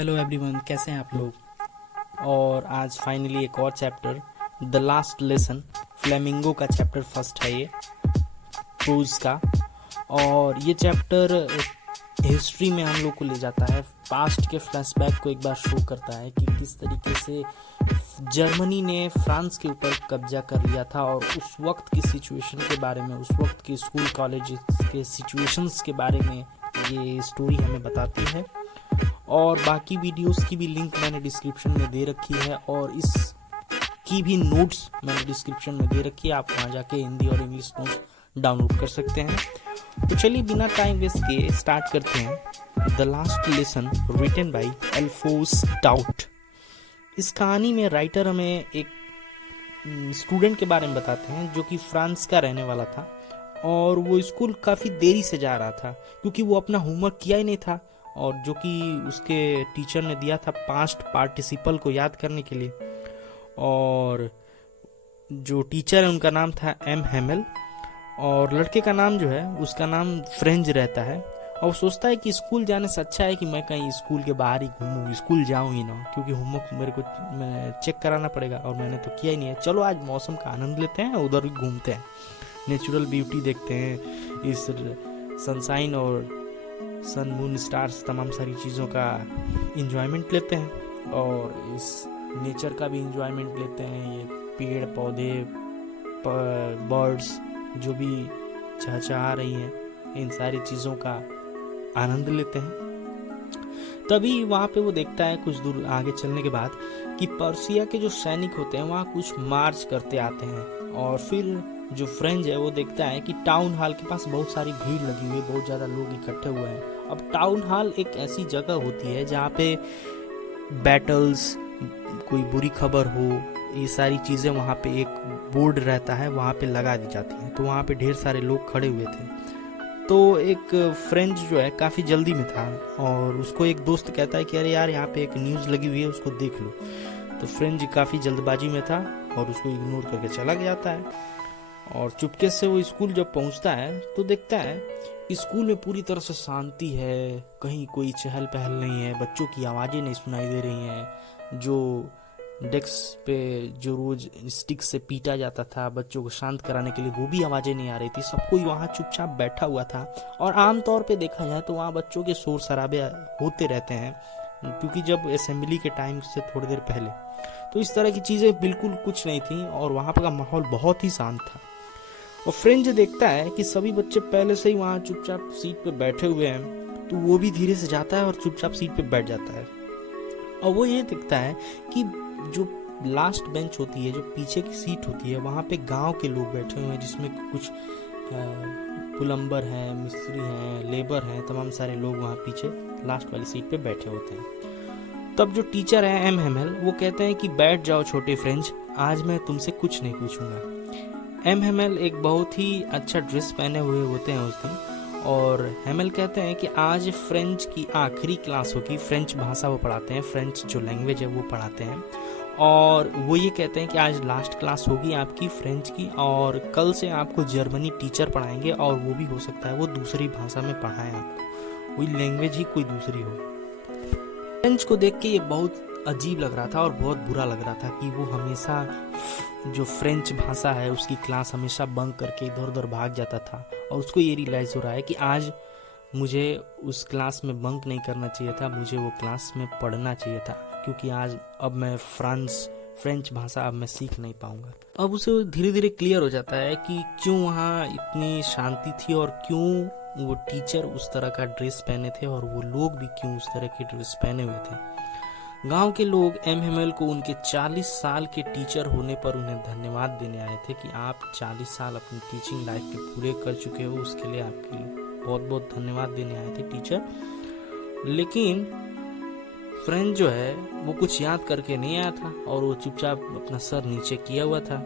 Hello everyone, कैसे हैं आप लोग। और आज फाइनली एक और chapter, the last lesson, flamingo का चैप्टर फर्स्ट है ये, प्रोज का। और ये चैप्टर हिस्ट्री में हम लोग को ले जाता है, पास्ट के फ्लैशबैक को एक बार शो करता है कि किस तरीके से जर्मनी ने फ्रांस के ऊपर कब्जा कर लिया था, और उस वक्त की सिचुएशन के बारे में, उस वक्त के स्कूल कॉलेज के सिचुएशंस के बारे में ये स्टोरी हमें बताती है। और बाकी वीडियोस की भी लिंक मैंने डिस्क्रिप्शन में दे रखी है, और इस की भी नोट्स मैंने डिस्क्रिप्शन में दे रखी है, आप वहाँ जाके हिंदी और इंग्लिश नोट्स डाउनलोड कर सकते हैं। तो चलिए बिना टाइम वेस्ट किए स्टार्ट करते हैं। The last lesson written by Alphonse Daudet. इस कहानी में राइटर हमें एक स्टूडेंट के बारे में बताते हैं जो कि फ्रांस का रहने वाला था, और वो स्कूल काफ़ी देरी से जा रहा था क्योंकि वो अपना होमवर्क किया ही नहीं था, और जो कि उसके टीचर ने दिया था पास्ट पार्टिसिपल को याद करने के लिए। और जो टीचर है उनका नाम था एम हेमल, और लड़के का नाम जो है उसका नाम फ्रेंच रहता है। और सोचता है कि स्कूल जाने से अच्छा है कि मैं कहीं स्कूल के बाहर ही घूमूँ, स्कूल जाऊँ ही ना, क्योंकि होमवर्क मेरे को चेक कराना पड़ेगा और मैंने तो किया ही नहीं है। चलो आज मौसम का आनंद लेते हैं, उधर ही घूमते हैं, नेचुरल ब्यूटी देखते हैं, इस सनशाइन और सन मून स्टार्स तमाम सारी चीज़ों का इंजॉयमेंट लेते हैं, और इस नेचर का भी इंजॉयमेंट लेते हैं। ये पेड़ पौधे, बर्ड्स जो भी चहचहा रही हैं, इन सारी चीज़ों का आनंद लेते हैं। तभी वहाँ पे वो देखता है कुछ दूर आगे चलने के बाद कि पर्सिया के जो सैनिक होते हैं वहाँ कुछ मार्च करते आते हैं। और फिर जो फ्रेंच है वो देखता है कि टाउन हॉल के पास बहुत सारी भीड़ लगी हुई है, बहुत ज़्यादा लोग इकट्ठे हुए हैं। अब टाउन हॉल एक ऐसी जगह होती है जहाँ पे बैटल्स, कोई बुरी खबर हो, ये सारी चीज़ें वहाँ पे एक बोर्ड रहता है, वहाँ पे लगा दी जाती हैं। तो वहाँ पे ढेर सारे लोग खड़े हुए थे। तो एक फ्रेंच जो है काफ़ी जल्दी में था, और उसको एक दोस्त कहता है कि अरे यार यहाँ पे एक न्यूज़ लगी हुई है, उसको देख लो। तो फ्रेंच काफ़ी जल्दबाजी में था और उसको इग्नोर करके चला जाता है। और चुपके से वो स्कूल जब पहुंचता है तो देखता है स्कूल में पूरी तरह से शांति है, कहीं कोई चहल पहल नहीं है, बच्चों की आवाज़ें नहीं सुनाई दे रही हैं। जो डेस्क पे जो रोज स्टिक से पीटा जाता था बच्चों को शांत कराने के लिए, वो भी आवाज़ें नहीं आ रही थी। सब कोई वहाँ चुपचाप बैठा हुआ था। और आमतौर पे देखा जाए तो वहाँ बच्चों के शोर शराबे होते रहते हैं, क्योंकि जब असेंबली के टाइम से थोड़ी देर पहले तो इस तरह की चीज़ें बिल्कुल कुछ नहीं थी, और वहाँ पर का माहौल बहुत ही शांत था। और फ्रेंच देखता है कि सभी बच्चे पहले से ही वहाँ चुपचाप सीट पे बैठे हुए हैं, तो वो भी धीरे से जाता है और चुपचाप सीट पे बैठ जाता है। और वो ये देखता है कि जो लास्ट बेंच होती है, जो पीछे की सीट होती है, वहाँ पे गांव के लोग बैठे हुए हैं, जिसमें कुछ प्लम्बर हैं, मिस्त्री हैं, लेबर हैं, तमाम सारे लोग वहाँ पीछे लास्ट वाली सीट पे बैठे होते हैं। तब जो टीचर है एम हेमल, वो कहते हैं कि बैठ जाओ छोटे फ्रेंच, आज मैं तुमसे कुछ नहीं पूछूंगा। एम हेमल एक बहुत ही अच्छा ड्रेस पहने हुए होते हैं उस दिन, और हेमल कहते हैं कि आज फ्रेंच की आखिरी क्लास होगी। फ्रेंच भाषा वो पढ़ाते हैं, फ्रेंच जो लैंग्वेज है वो पढ़ाते हैं, और वो ये कहते हैं कि आज लास्ट क्लास होगी आपकी फ्रेंच की, और कल से आपको जर्मनी टीचर पढ़ाएंगे, और वो भी हो सकता है वो दूसरी भाषा में पढ़ाएं आपको, वही लैंग्वेज ही कोई दूसरी हो। फ्रेंच को देख के ये बहुत अजीब लग रहा था और बहुत बुरा लग रहा था कि वो हमेशा जो फ्रेंच भाषा है उसकी क्लास हमेशा बंक करके इधर उधर भाग जाता था, और उसको ये रियलाइज़ हो रहा है कि आज मुझे उस क्लास में बंक नहीं करना चाहिए था, मुझे वो क्लास में पढ़ना चाहिए था, क्योंकि आज अब मैं फ्रेंच भाषा अब मैं सीख नहीं पाऊंगा। अब उसे धीरे धीरे क्लियर हो जाता है कि क्यों वहाँ इतनी शांति थी, और क्यों वो टीचर उस तरह का ड्रेस पहने थे, और वो लोग भी क्यों उस तरह की ड्रेस पहने हुए थे। गांव के लोग एम हेमल को उनके 40 साल के टीचर होने पर उन्हें धन्यवाद देने आए थे कि आप 40 साल अपनी टीचिंग लाइफ के पूरे कर चुके हो, उसके लिए आपके लिए बहुत बहुत धन्यवाद देने आए थे टीचर। लेकिन फ्रेंच जो है वो कुछ याद करके नहीं आया था, और वो चुपचाप अपना सर नीचे किया हुआ था।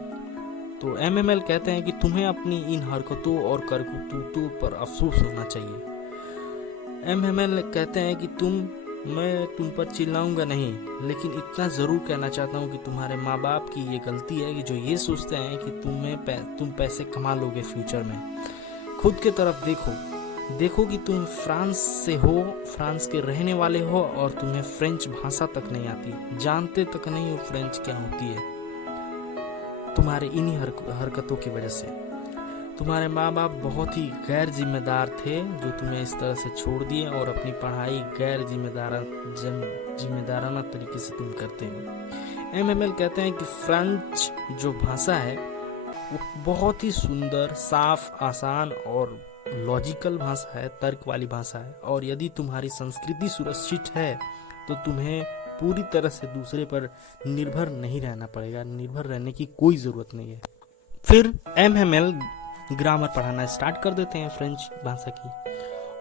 तो एम हेमल कहते हैं कि तुम्हें अपनी इन हरकतों और करतूतों पर अफसोस होना चाहिए। एम हेमल कहते हैं कि मैं तुम पर चिल्लाऊंगा नहीं, लेकिन इतना ज़रूर कहना चाहता हूँ कि तुम्हारे माँ बाप की ये गलती है कि जो ये सोचते हैं कि तुम पैसे कमा लोगे फ्यूचर में। खुद के तरफ देखो, देखो कि तुम फ्रांस से हो, फ्रांस के रहने वाले हो और तुम्हें फ्रेंच भाषा तक नहीं आती, जानते तक नहीं हो फ्रेंच क्या होती है, तुम्हारे इन्हीं हरकतों की वजह से। तुम्हारे माँ बाप बहुत ही गैर जिम्मेदार थे जो तुम्हें इस तरह से छोड़ दिए और अपनी पढ़ाई गैर जिम्मेदाराना तरीके से तुम करते हो। एमएमएल कहते हैं कि फ्रेंच जो भाषा है वो बहुत ही सुंदर, साफ, आसान और लॉजिकल भाषा है, तर्क वाली भाषा है, और यदि तुम्हारी संस्कृति सुरक्षित है तो तुम्हें पूरी तरह से दूसरे पर निर्भर नहीं रहना पड़ेगा, निर्भर रहने की कोई ज़रूरत नहीं है। फिर एमएमएल ग्रामर पढ़ाना स्टार्ट कर देते हैं फ्रेंच भाषा की,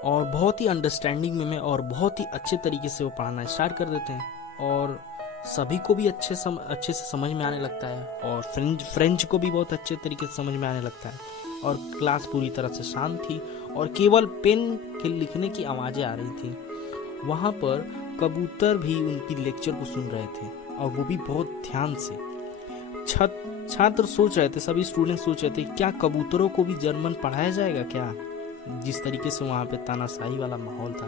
और बहुत ही अंडरस्टैंडिंग में और बहुत ही अच्छे तरीके से वो पढ़ाना स्टार्ट कर देते हैं, और सभी को भी अच्छे से समझ में आने लगता है, और फ्रेंच को भी बहुत अच्छे तरीके से समझ में आने लगता है। और क्लास पूरी तरह से शांत थी और केवल पेन के लिखने की आवाज़ें आ रही थी। वहाँ पर कबूतर भी उनकी लेक्चर को सुन रहे थे, और वो भी बहुत ध्यान से। छात्र सोच रहे थे, सभी स्टूडेंट सोच रहे थे क्या कबूतरों को भी जर्मन पढ़ाया जाएगा क्या, जिस तरीके से वहाँ पे तानाशाही वाला माहौल था।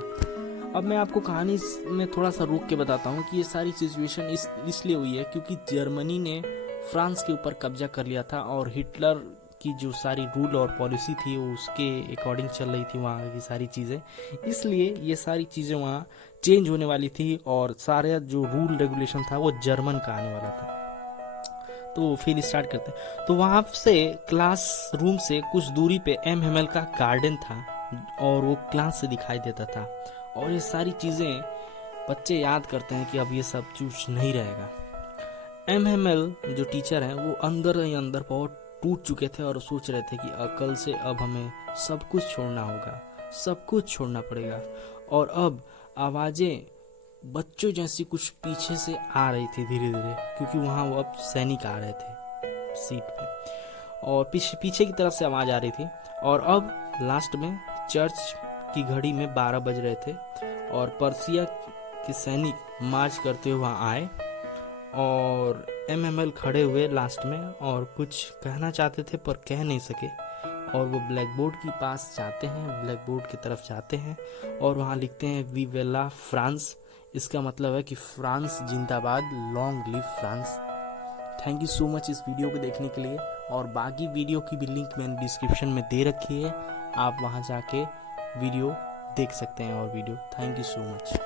अब मैं आपको कहानी में थोड़ा सा रोक के बताता हूँ कि ये सारी सिचुएशन इसलिए हुई है क्योंकि जर्मनी ने फ्रांस के ऊपर कब्जा कर लिया था, और हिटलर की जो सारी रूल और पॉलिसी थी वो उसके अकॉर्डिंग चल रही थी वहाँ की सारी चीज़ें, इसलिए ये सारी चीज़ें वहाँ चेंज होने वाली थी, और सारा जो रूल रेगुलेशन था वो जर्मन का आने वाला था। तो फिर स्टार्ट करते हैं। तो वहाँ से क्लास रूम से कुछ दूरी पे एमएमएल का गार्डन था, और वो क्लास से दिखाई देता था, और ये सारी चीज़ें बच्चे याद करते हैं कि अब ये सब चूज नहीं रहेगा। एमएमएल जो टीचर हैं वो अंदर ही अंदर बहुत टूट चुके थे और सोच रहे थे कि कल से अब हमें सब कुछ छोड़ना होगा, सब कुछ छोड़ना पड़ेगा। और अब आवाज़ें बच्चों जैसी कुछ पीछे से आ रही थी धीरे धीरे, क्योंकि वहाँ वो अब सैनिक आ रहे थे सीट पे, और पीछे की तरफ से आवाज़ आ रही थी। और अब लास्ट में चर्च की घड़ी में 12 बज रहे थे, और पर्सिया के सैनिक मार्च करते हुए वहाँ आए, और एमएमएल खड़े हुए लास्ट में और कुछ कहना चाहते थे पर कह नहीं सके, और वो ब्लैक बोर्ड के पास जाते हैं, ब्लैक बोर्ड की तरफ जाते हैं, और वहाँ लिखते हैं विवेला फ्रांस। इसका मतलब है कि फ्रांस जिंदाबाद, long live France. Thank you so much इस वीडियो को देखने के लिए, और बाकी वीडियो की भी लिंक मैंने डिस्क्रिप्शन में दे रखी है, आप वहाँ जाके वीडियो देख सकते हैं और video. Thank you so much.